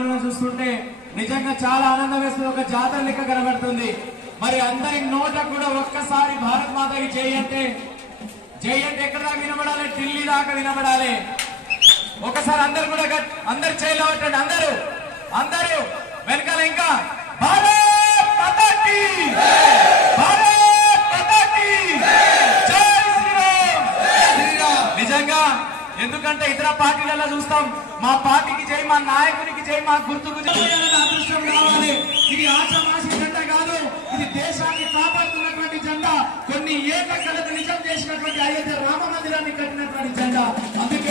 వాతావరణం చూస్తుంటే నిజంగా చాలా ఆనందం వేస్తుంది. ఒక జాతర లెక్క కనబడుతుంది. మరి అందరి నోట కూడా ఒక్కసారి భారత్ మాతకి చేయంటే చేయంటే ఎక్కడ దాకా వినబడాలి? ఢిల్లీ దాకా వినబడాలి. ఒకసారి అందరు కూడా అందరు చేయలో అందరూ అందరూ వెనకాల ఇంకా భారత్ మాతాకి భారత్ మాతాకి జై శ్రీరామ్ నిజంగా ఎందుకంటే ఇతర పార్టీలలో చూస్తాం మా పార్టీకి జై మా నాయకునికి జై మా గుర్తుకు అదృష్టం రావాలి. ఇది ఆచమాసి జెండా కాదు ఇది దేశాన్ని కాపాడుతున్నటువంటి జెండా కొన్ని ఏళ్ళ కలత నిజం చేసినటువంటి అయోధ్య రామ మందిరాన్ని కట్టినటువంటి జెండా అందుకే